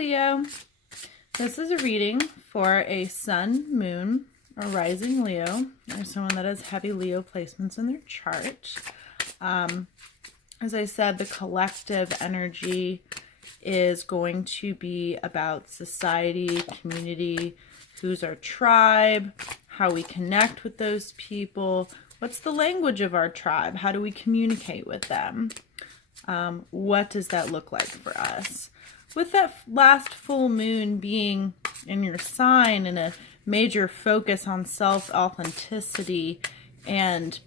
Leo. This is a reading for a sun, moon, or rising Leo, or someone that has heavy Leo placements in their chart. As I said, the collective energy is going to be about society, community, who's our tribe, how we connect with those people, what's the language of our tribe, how do we communicate with them, what does that look like for us. With that last full moon being in your sign and a major focus on self-authenticity and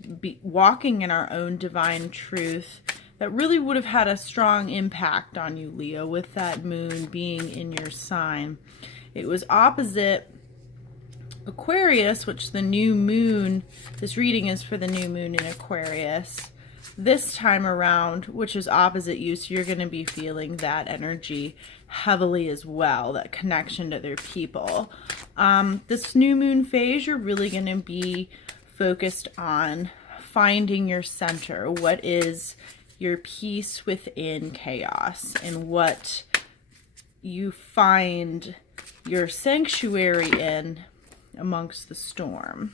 walking in our own divine truth, that really would have had a strong impact on you, Leo, with that moon being in your sign. It was opposite Aquarius, which the new moon, this reading is for the new moon in Aquarius. This time around, which is opposite you, so you're going to be feeling that energy heavily as well, that connection to their people. This new moon phase, you're really going to be focused on finding your center. What is your peace within chaos, and what you find your sanctuary in amongst the storm.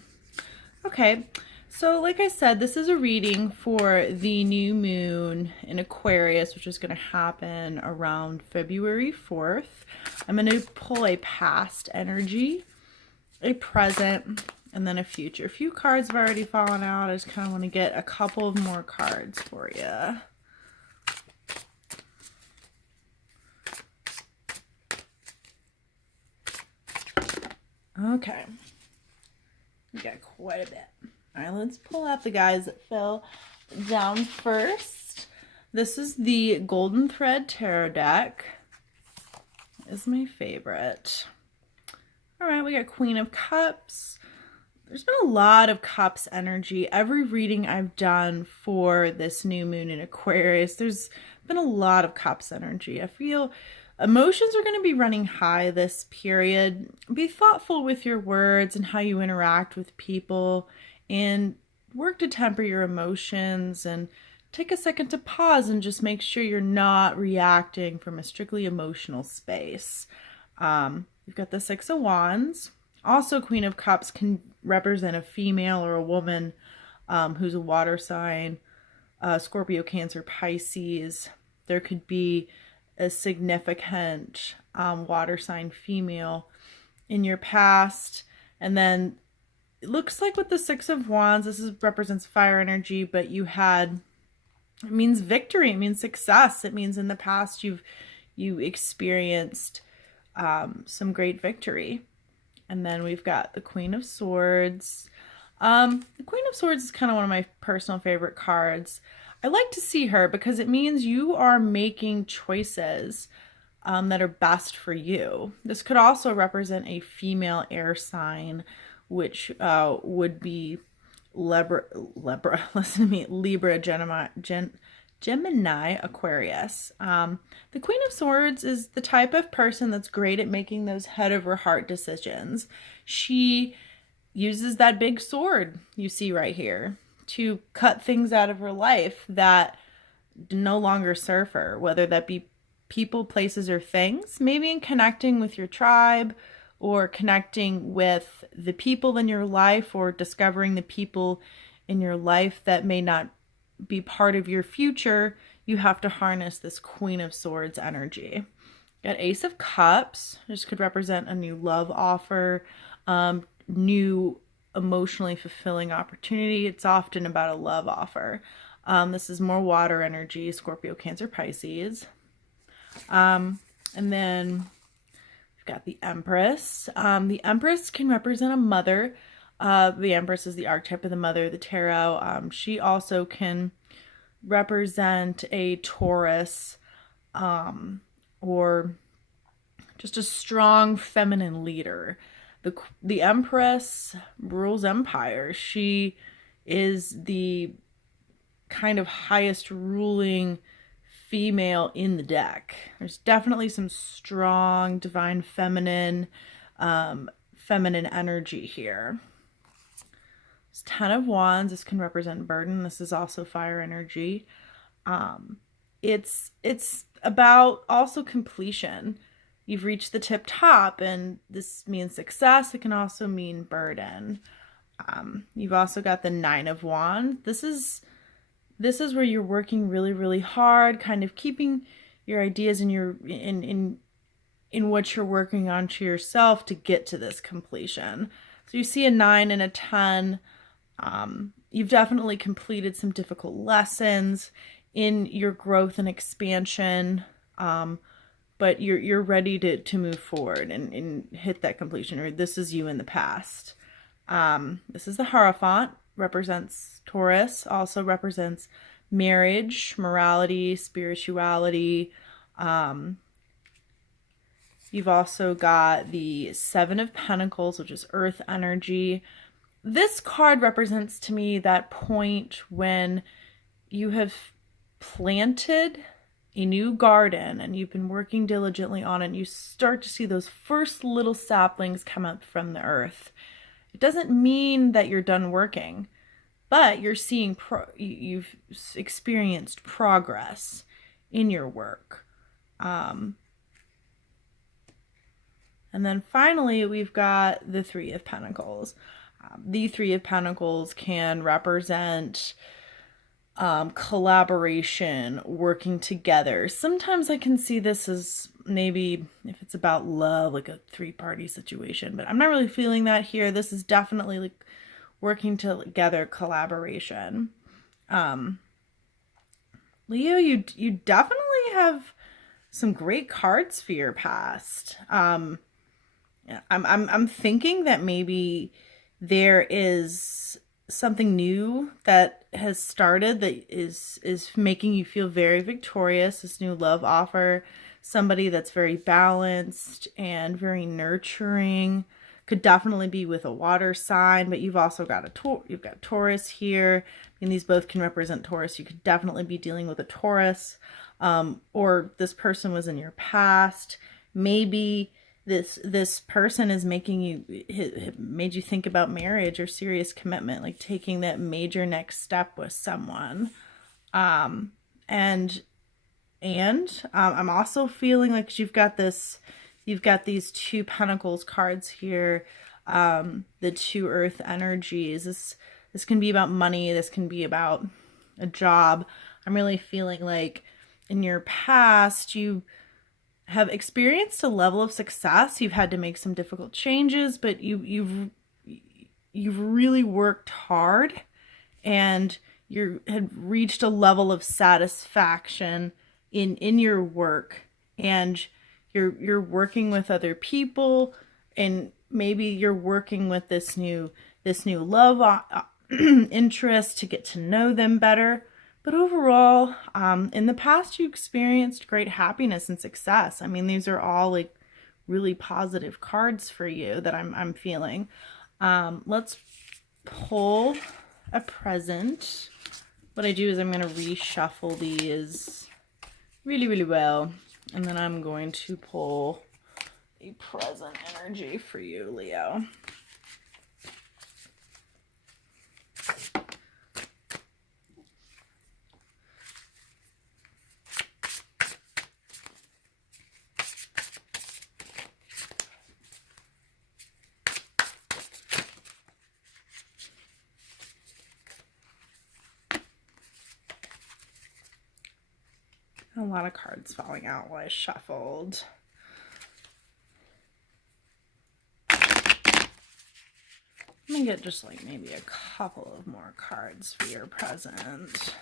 Okay. So like I said, this is a reading for the new moon in Aquarius, which is going to happen around February 4th. I'm going to pull a past energy, a present, and then a future. A few cards have already fallen out. I just kind of want to get a couple of more cards for you. Okay. We got quite a bit. All right, let's pull out the guys that fell down first. This is the Golden Thread Tarot deck. It's my favorite. All right, we got Queen of Cups. There's been a lot of Cups energy. Every reading I've done for this new moon in Aquarius, there's been a lot of Cups energy. I feel emotions are going to be running high this period. Be thoughtful with your words and how you interact with people, and work to temper your emotions and take a second to pause and just make sure you're not reacting from a strictly emotional space. You've got the Six of Wands. Also, Queen of Cups can represent a female or a woman who's a water sign, Scorpio, Cancer, Pisces. There could be a significant water sign female in your past. And then it looks like with the Six of Wands, represents fire energy, but it means victory, it means success. It means in the past you experienced some great victory. And then we've got the Queen of Swords. The Queen of Swords is kind of one of my personal favorite cards. I like to see her because it means you are making choices that are best for you. This could also represent a female air sign, which would be Libra, listen to me, Libra, Gemini, Aquarius. The Queen of Swords is the type of person that's great at making those head over heart decisions. She uses that big sword you see right here to cut things out of her life that no longer serve her, whether that be people, places, or things. Maybe in connecting with your tribe, or connecting with the people in your life, or discovering the people in your life that may not be part of your future. You have to harness this Queen of Swords energy. Got Ace of Cups. This could represent a new love offer, new emotionally fulfilling opportunity. It's often about a love offer. This is more water energy, Scorpio, Cancer, Pisces. And then got the Empress. The Empress can represent a mother. The Empress is the archetype of the mother of the tarot. She also can represent a Taurus, or just a strong feminine leader. The Empress rules empires. She is the kind of highest ruling female in the deck. There's definitely some strong divine feminine energy here. It's Ten of Wands. This can represent burden. This is also fire energy. It's about also completion. you've reached the tip top, and this means success. It can also mean burden. You've also got the Nine of Wands. This is where you're working really, really hard, kind of keeping your ideas and your in what you're working on to yourself to get to this completion. So you see a 9 and a 10. You've definitely completed some difficult lessons in your growth and expansion, but you're ready to move forward and hit that completion, or this is you in the past. This is the Hierophant, represents Taurus, also represents marriage, morality, spirituality. You've also got the Seven of Pentacles, which is earth energy. This card represents to me that point when you have planted a new garden and you've been working diligently on it, and you start to see those first little saplings come up from the earth. It doesn't mean that you're done working, but you're seeing you've experienced progress in your work. And then finally, we've got the Three of Pentacles. The Three of Pentacles can represent collaboration, working together. Sometimes I can see this as maybe if it's about love, like a three-party situation, but I'm not really feeling that here. This is definitely like working together, collaboration. Leo, you definitely have some great cards for your past. I'm thinking that maybe there is something new that has started that is making you feel very victorious. This new love offer, somebody that's very balanced and very nurturing. Could definitely be with a water sign, but you've also got you've got Taurus here, and these both can represent Taurus. You could definitely be dealing with a Taurus, or this person was in your past. Maybe this person is made you think about marriage or serious commitment, like taking that major next step with someone. And I'm also feeling like you've got these Two Pentacles cards here, the two earth energies. This can be about money. This can be about a job. I'm really feeling like in your past, you have experienced a level of success. You've had to make some difficult changes, but you've really worked hard, and you had reached a level of satisfaction in your work, and you're working with other people, and maybe you're working with this new love interest to get to know them better. But overall, in the past, you experienced great happiness and success. I mean, these are all like really positive cards for you that I'm feeling. Let's pull a present. What I do is I'm going to reshuffle these really, really well. And then I'm going to pull a present energy for you, Leo. A lot of cards falling out while I shuffled. I'm gonna get just like maybe a couple of more cards for your present.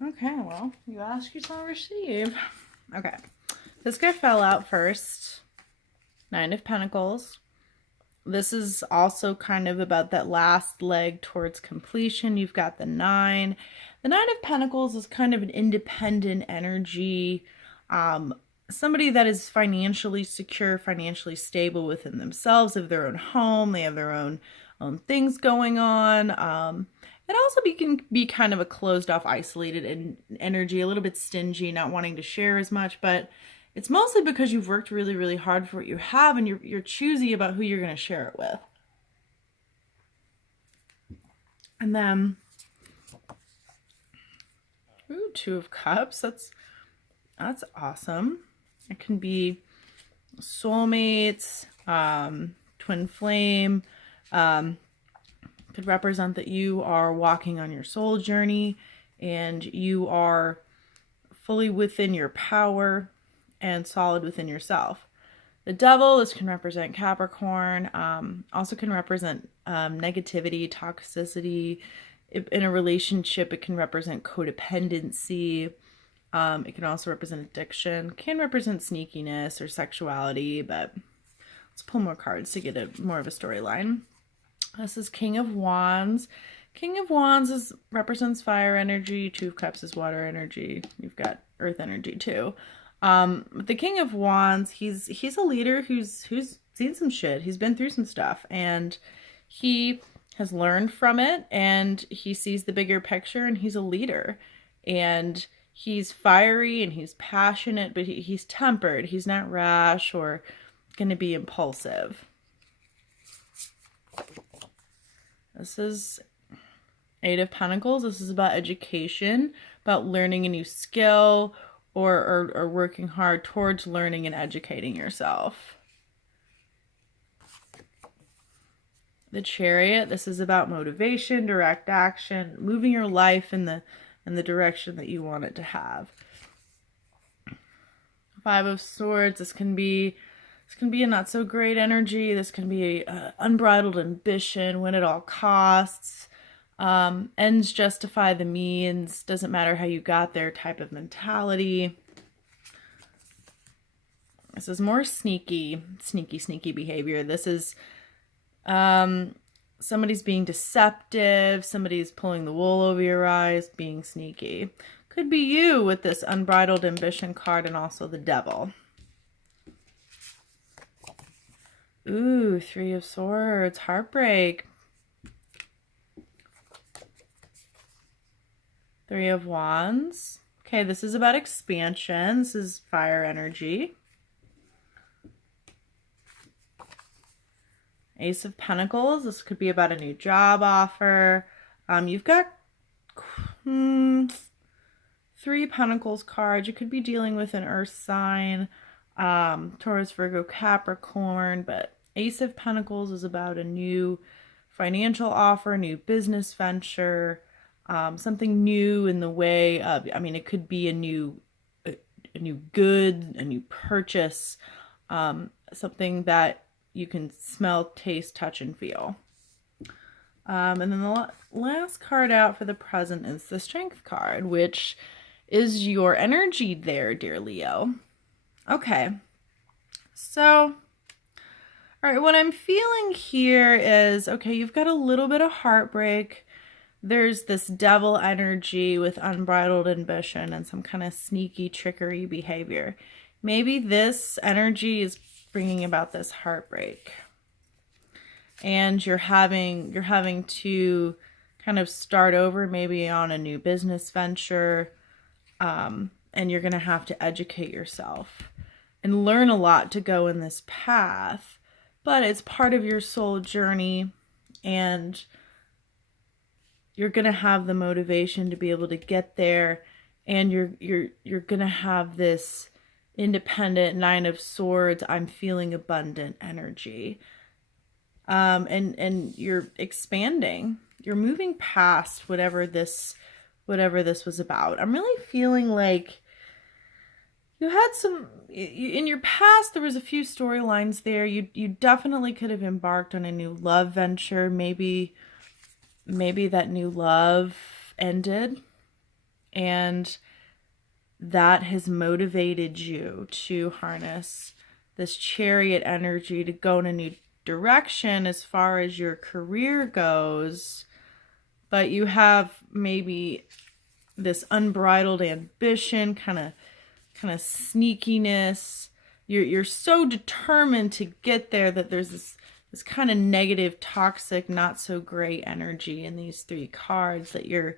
Okay, well, you ask, you shall receive. Okay, this guy fell out first. Nine of Pentacles. This is also kind of about that last leg towards completion. You've got the 9. The 9 of Pentacles is kind of an independent energy. Somebody that is financially secure, financially stable within themselves, of their own home. They have their own things going on. It also can be kind of a closed off, isolated energy, a little bit stingy, not wanting to share as much, but it's mostly because you've worked really, really hard for what you have, and you're choosy about who you're going to share it with. And then, ooh, Two of Cups. That's awesome. It can be soulmates, twin flame. Could represent that you are walking on your soul journey and you are fully within your power and solid within yourself. The Devil, this can represent Capricorn, also can represent negativity, toxicity. In a relationship, it can represent codependency. It can also represent addiction, can represent sneakiness or sexuality, but let's pull more cards to get more of a storyline. This is King of Wands. King of Wands represents fire energy. Two of Cups is water energy. You've got earth energy too. The King of Wands, he's a leader who's seen some shit. He's been through some stuff, and he has learned from it, and he sees the bigger picture, and he's a leader, and he's fiery and he's passionate, but he's tempered. He's not rash or going to be impulsive. This is Eight of Pentacles. This is about education, about learning a new skill, or working hard towards learning and educating yourself. The Chariot. This is about motivation, direct action, moving your life in the direction that you want it to have. Five of Swords. This can be a not so great energy. This can be unbridled ambition, win at all costs, ends justify the means, doesn't matter how you got there type of mentality. This is more sneaky behavior. This is somebody's being deceptive, somebody's pulling the wool over your eyes, being sneaky. Could be you with this unbridled ambition card, and also the Devil. Ooh, Three of Swords, heartbreak. Three of Wands. Okay, this is about expansion. This is fire energy. Ace of Pentacles. This could be about a new job offer. You've got Three Pentacles cards. You could be dealing with an earth sign, Taurus, Virgo, Capricorn, but Ace of Pentacles is about a new financial offer, a new business venture, something new in the way of, I mean, it could be a new good, a new purchase, something that you can smell, taste, touch, and feel. And then the last card out for the present is the Strength card, which is your energy there, dear Leo. Okay. So, all right, what I'm feeling here is, okay, you've got a little bit of heartbreak. There's this Devil energy with unbridled ambition and some kind of sneaky trickery behavior. Maybe this energy is bringing about this heartbreak. And you're having to kind of start over, maybe on a new business venture, and you're going to have to educate yourself and learn a lot to go in this path, but it's part of your soul journey, and you're going to have the motivation to be able to get there, and you're going to have this independent Nine of Swords, I'm feeling abundant energy. And you're expanding. You're moving past whatever this was about. I'm really feeling like you had in your past, there was a few storylines there. You definitely could have embarked on a new love venture. Maybe that new love ended, and that has motivated you to harness this Chariot energy to go in a new direction as far as your career goes, but you have maybe this unbridled ambition, kind of sneakiness. You're so determined to get there that there's this kind of negative, toxic, not so great energy in these three cards that you're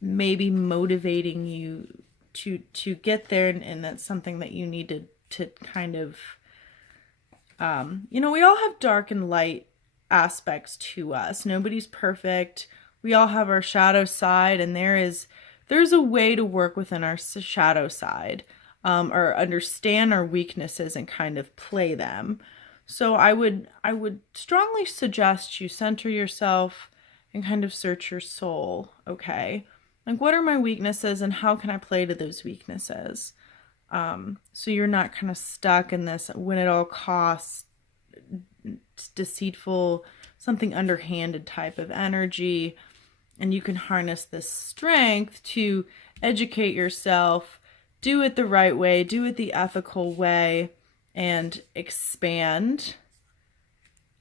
maybe motivating you to get there, and that's something that you need to kind of, you know, we all have dark and light aspects to us. Nobody's perfect. We all have our shadow side, and there's a way to work within our shadow side, or understand our weaknesses and kind of play them. So I would strongly suggest you center yourself and kind of search your soul, okay? Like, what are my weaknesses and how can I play to those weaknesses? So you're not kind of stuck in this win at all costs, deceitful, something underhanded type of energy. And you can harness this strength to educate yourself, do it the right way, do it the ethical way, and expand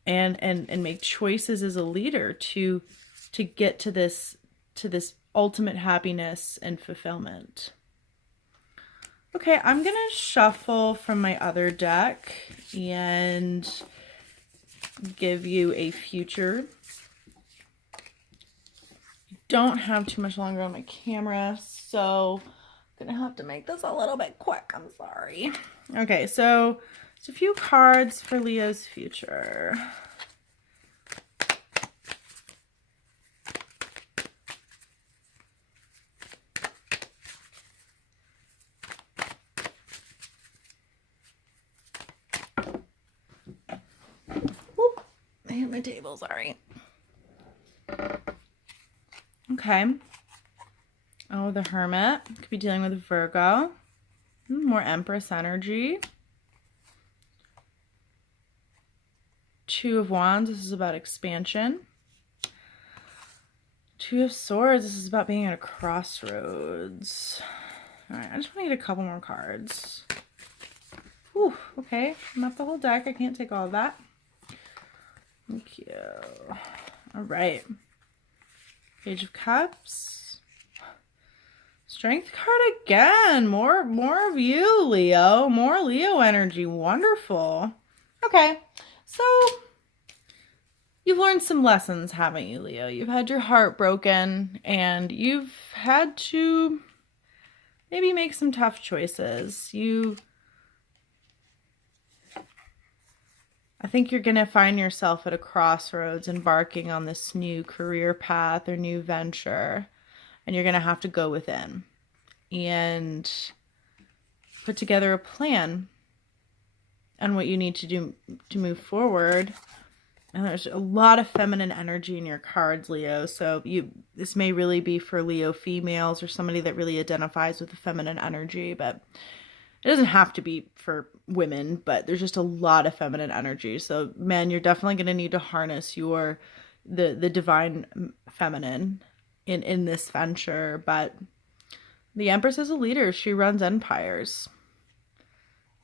and make choices as a leader to get to this ultimate happiness and fulfillment. Okay, I'm gonna shuffle from my other deck and give you a future. Don't have too much longer on my camera, so I'm gonna have to make this a little bit quick. I'm sorry. Okay, so just a few cards for Leo's future. Whoop, I hit my table, sorry. Okay. Oh, the Hermit. Could be dealing with Virgo. More Empress energy. Two of Wands. This is about expansion. Two of Swords. This is about being at a crossroads. All right. I just want to get a couple more cards. Whew. Okay. Not the whole deck. I can't take all of that. Thank you. All right. Page of Cups. Strength card again. More of you, Leo. More Leo energy. Wonderful. Okay. So you've learned some lessons, haven't you, Leo? You've had your heart broken and you've had to maybe make some tough choices. I think you're going to find yourself at a crossroads embarking on this new career path or new venture, and you're going to have to go within and put together a plan on what you need to do to move forward. And there's a lot of feminine energy in your cards, Leo. So this may really be for Leo females or somebody that really identifies with the feminine energy, but it doesn't have to be for women, but there's just a lot of feminine energy. So men, you're definitely going to need to harness the divine feminine in this venture. But the Empress is a leader. She runs empires.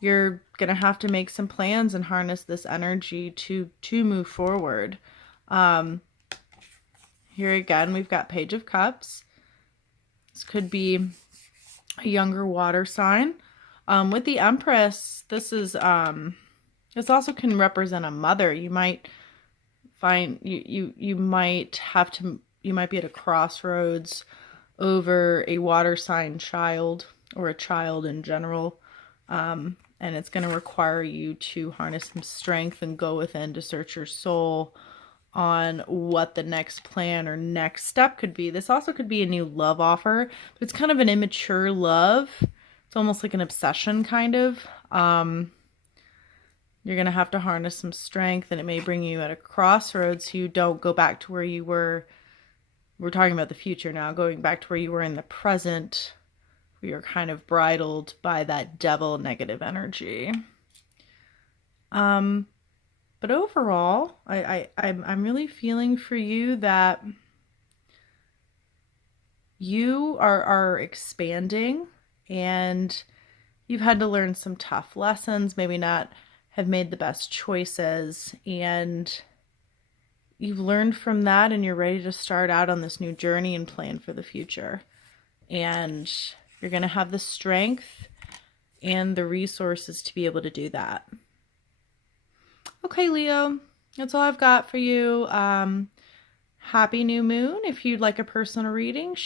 You're going to have to make some plans and harness this energy to move forward. Here again, we've got Page of Cups. This could be a younger water sign. With the Empress, this also can represent a mother. You might find you might be at a crossroads over a water sign child or a child in general. And it's going to require you to harness some strength and go within to search your soul on what the next plan or next step could be. This also could be a new love offer, but it's kind of an immature love. It's almost like an obsession, kind of. You're going to have to harness some strength, and it may bring you at a crossroads so you don't go back to where you were. We're talking about the future now, going back to where you were in the present, where you're kind of bridled by that devil negative energy. But overall, I'm really feeling for you that you are expanding, and you've had to learn some tough lessons, maybe not have made the best choices, and you've learned from that, and you're ready to start out on this new journey and plan for the future. And you're going to have the strength and the resources to be able to do that. Okay, Leo, that's all I've got for you. Happy new moon. If you'd like a personal reading, share